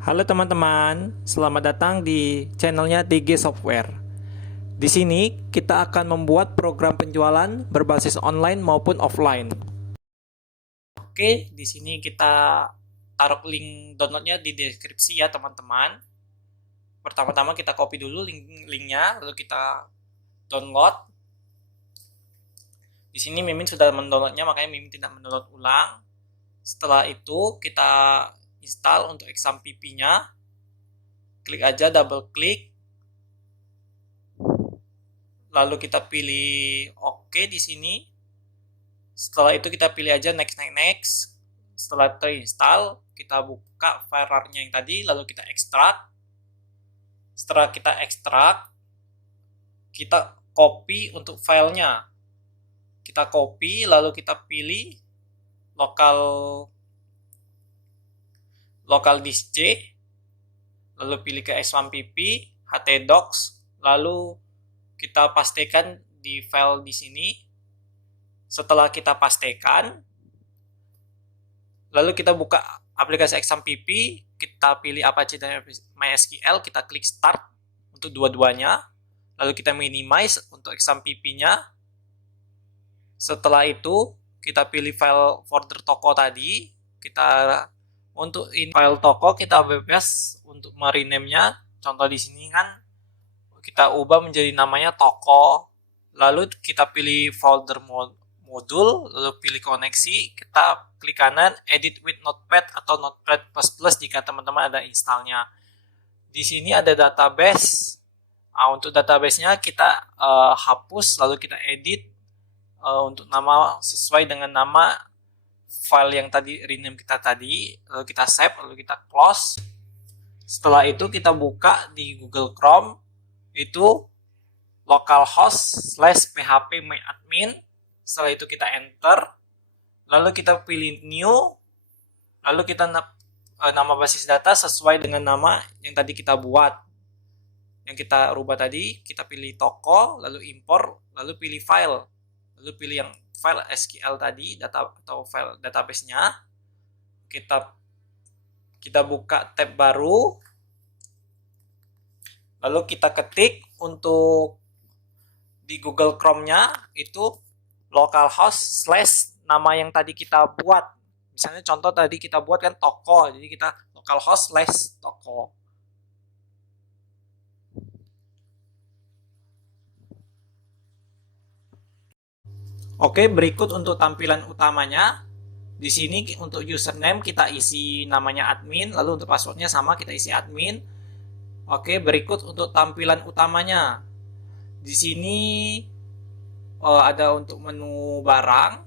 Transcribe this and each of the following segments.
Halo teman-teman, selamat datang di channelnya TG Software. Di sini kita akan membuat program penjualan berbasis online maupun offline. Oke, di sini kita taruh link downloadnya di deskripsi ya teman-teman. Pertama-tama kita copy dulu linknya, lalu kita download. Di sini Mimin sudah mendownloadnya, makanya Mimin tidak mendownload ulang. Setelah itu kita install untuk XAMPP-nya. Klik aja, double klik. Lalu kita pilih OK di sini. Setelah itu kita pilih aja next. Setelah terinstall, kita buka file RAR-nya yang tadi, lalu kita ekstrak. Setelah kita ekstrak, kita copy untuk filenya. Kita copy, lalu kita pilih local disk C, lalu pilih ke x1pp, htdocs, lalu kita pastikan di file di sini. Setelah kita pastikan, lalu kita buka aplikasi XAMPP, kita pilih Apache dan MySQL, kita klik start untuk dua-duanya, lalu kita minimize untuk XAMPP-nya. Setelah itu kita pilih file folder toko tadi, untuk ini file toko kita bebas untuk merename-nya. Contoh di sini kan kita ubah menjadi namanya toko, lalu kita pilih folder modul, lalu pilih koneksi, kita klik kanan edit with notepad atau notepad++ jika teman-teman ada installnya. Di sini ada database. Untuk database-nya kita hapus, lalu kita edit untuk nama sesuai dengan nama file yang tadi rename kita tadi, lalu kita save, lalu kita close. Setelah itu kita buka di Google Chrome, itu localhost/phpMyAdmin. Setelah itu kita enter, lalu kita pilih new, lalu kita nama basis data sesuai dengan nama yang tadi kita buat, yang kita rubah tadi. Kita pilih toko, lalu import, lalu pilih file, lalu pilih yang file SQL tadi, data atau file database-nya. Kita buka tab baru, lalu kita ketik untuk di Google Chrome-nya itu localhost / nama yang tadi kita buat. Misalnya contoh tadi kita buat kan toko, jadi kita localhost / toko. Oke, berikut untuk tampilan utamanya. Di sini untuk username kita isi namanya admin, lalu untuk passwordnya sama kita isi admin. Oke, berikut untuk tampilan utamanya. Di sini ada untuk menu barang.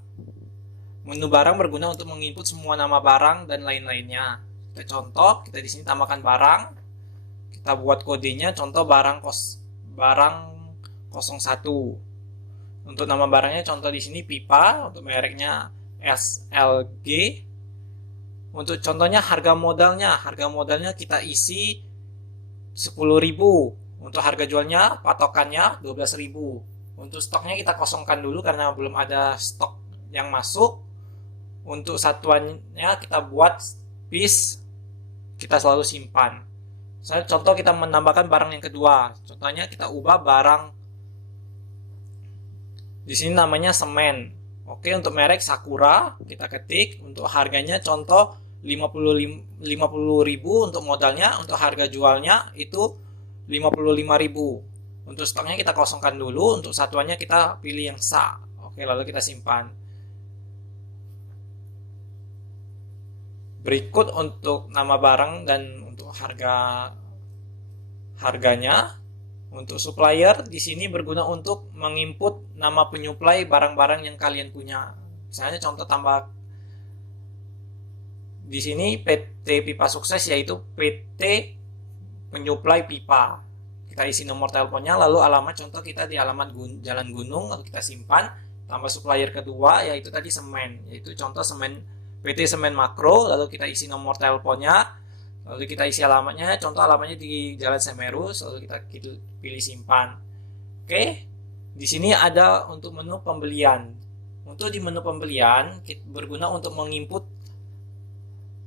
Menu barang berguna untuk menginput semua nama barang dan lain-lainnya. Kita contoh, kita di sini tambahkan barang. Kita buat kodenya, contoh barang 01. Untuk nama barangnya contoh di sini pipa, untuk mereknya SLG. Untuk contohnya harga modalnya kita isi 10.000. Untuk harga jualnya patokannya 12.000. Untuk stoknya kita kosongkan dulu karena belum ada stok yang masuk. Untuk satuannya kita buat piece, kita selalu simpan. Misalnya contoh kita menambahkan barang yang kedua. Contohnya kita ubah barang di sini namanya semen. Oke, untuk merek Sakura kita ketik. Untuk harganya contoh 50.000 untuk modalnya. Untuk harga jualnya itu 55.000. Untuk stoknya kita kosongkan dulu. Untuk satuannya kita pilih yang sa. Oke, lalu kita simpan. Berikut untuk nama barang dan untuk harganya. Untuk supplier di sini berguna untuk menginput nama penyuplai barang-barang yang kalian punya. Misalnya contoh tambah di sini PT Pipa Sukses, yaitu PT penyuplai pipa. Kita isi nomor teleponnya, lalu alamat, contoh kita di alamat Jalan Gunung, lalu kita simpan. Tambah supplier kedua yaitu tadi semen, yaitu contoh semen PT Semen Makro, lalu kita isi nomor teleponnya. Lalu kita isi alamatnya, contoh alamatnya di Jalan Semeru, lalu kita pilih simpan. Oke, di sini ada untuk menu pembelian. Untuk di menu pembelian berguna untuk menginput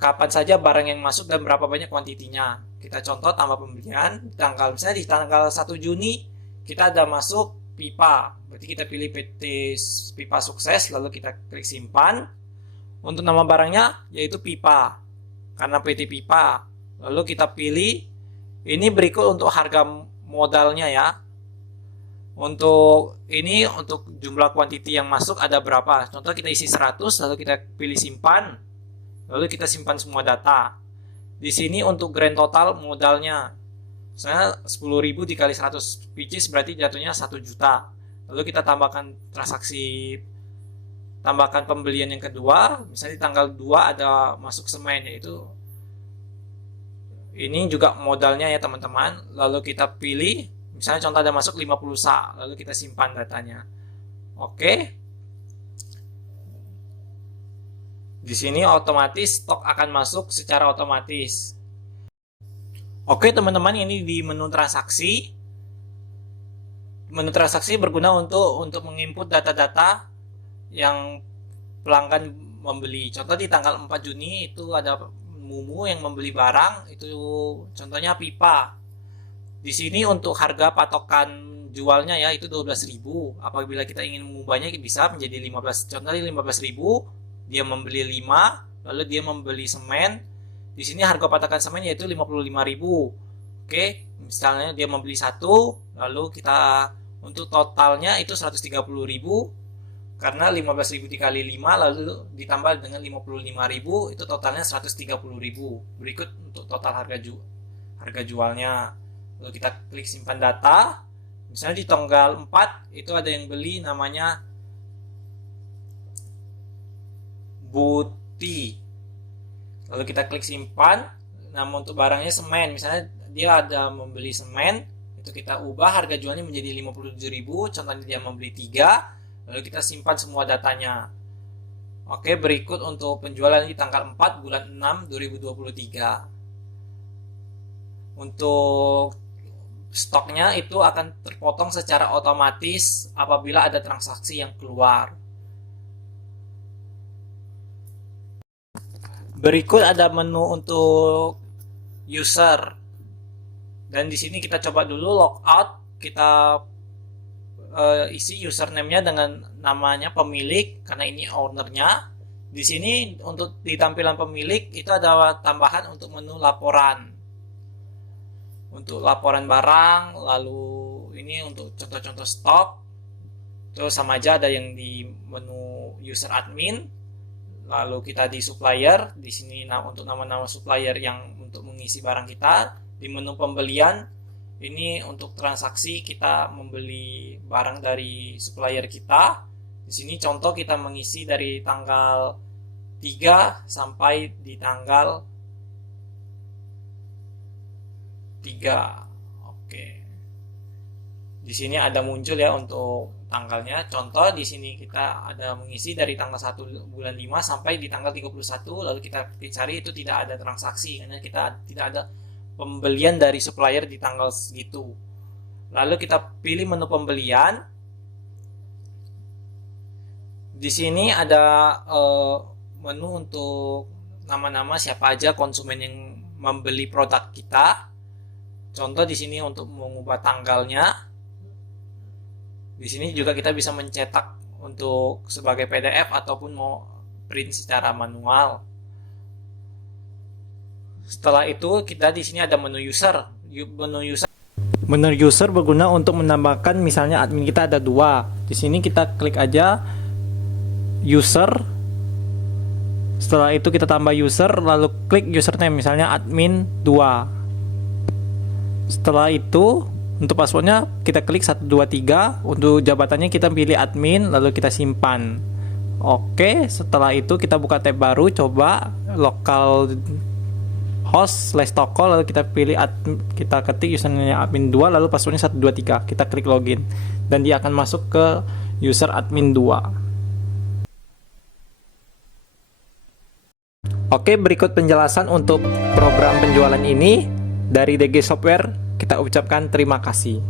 kapan saja barang yang masuk dan berapa banyak kuantitinya. Kita contoh tambah pembelian misalnya di tanggal 1 Juni kita ada masuk pipa. Berarti kita pilih PT pipa sukses, lalu kita klik simpan. Untuk nama barangnya yaitu pipa. Karena PT pipa. Lalu kita pilih ini berikut untuk harga modalnya ya. Untuk ini untuk jumlah kuantiti yang masuk ada berapa. Contoh kita isi 100 lalu kita pilih simpan. Lalu kita simpan semua data. Di sini untuk grand total modalnya. Misalnya 10.000 dikali 100 which is berarti jatuhnya 1 juta. Lalu kita tambahkan tambahkan pembelian yang kedua. Misalnya di tanggal 2 ada masuk semen, yaitu ini juga modalnya ya teman-teman. Lalu kita pilih, misalnya contoh ada masuk 50 sa, lalu kita simpan datanya. Oke. Di sini otomatis stok akan masuk secara otomatis. Oke teman-teman, ini di menu transaksi. Menu transaksi berguna untuk menginput data-data yang pelanggan membeli. Contoh di tanggal 4 Juni itu ada Mumu yang membeli barang, itu contohnya pipa. Di sini untuk harga patokan jualnya ya itu 12.000. Apabila kita ingin mengubahnya bisa menjadi 15. Contohnya 15.000. Dia membeli 5, lalu dia membeli semen. Di sini harga patokan semen yaitu 55.000. Oke, misalnya dia membeli 1, lalu kita untuk totalnya itu 130.000. Karena 15.000 dikali 5 lalu ditambah dengan 55.000 itu totalnya 130.000. Berikut untuk total harga jualnya. Lalu kita klik simpan data. Misalnya di tanggal 4 itu ada yang beli namanya Buti. Lalu kita klik simpan. Namun untuk barangnya semen, misalnya dia ada membeli semen, itu kita ubah harga jualnya menjadi 57.000. Contohnya dia membeli 3, lalu kita simpan semua datanya. Oke, berikut untuk penjualan di tanggal 4 bulan 6 2023. Untuk stoknya itu akan terpotong secara otomatis apabila ada transaksi yang keluar. Berikut ada menu untuk user. Dan di sini kita coba dulu logout. Kita isi username-nya dengan namanya pemilik karena ini ownernya. Di sini untuk di tampilan pemilik itu ada tambahan untuk menu laporan. Untuk laporan barang, lalu ini untuk contoh-contoh stok. Terus sama aja ada yang di menu user admin. Lalu kita di supplier, di sini untuk nama-nama supplier yang untuk mengisi barang kita. Di menu pembelian, ini untuk transaksi kita membeli barang dari supplier kita. Di sini contoh kita mengisi dari tanggal 3 sampai di tanggal 3. Oke. Di sini ada muncul ya untuk tanggalnya. Contoh di sini kita ada mengisi dari tanggal 1 bulan 5 sampai di tanggal 31, lalu kita cari itu tidak ada transaksi karena kita tidak ada pembelian dari supplier di tanggal segitu. Lalu kita pilih menu pembelian. Di sini ada menu untuk nama-nama siapa aja konsumen yang membeli produk kita. Contoh di sini untuk mengubah tanggalnya. Di sini juga kita bisa mencetak untuk sebagai PDF ataupun mau print secara manual. Setelah itu kita di sini ada menu user. Menu user berguna untuk menambahkan misalnya admin kita ada 2. Di sini kita klik aja user. Setelah itu kita tambah user lalu klik username misalnya admin 2. Setelah itu untuk passwordnya kita klik 123. Untuk jabatannya kita pilih admin lalu kita simpan. Oke, setelah itu kita buka tab baru, coba local host/toko lalu kita pilih kita ketik username admin 2 lalu passwordnya 123. Kita klik login dan dia akan masuk ke user admin 2. Oke, berikut penjelasan untuk program penjualan ini dari DG Software. Kita ucapkan terima kasih.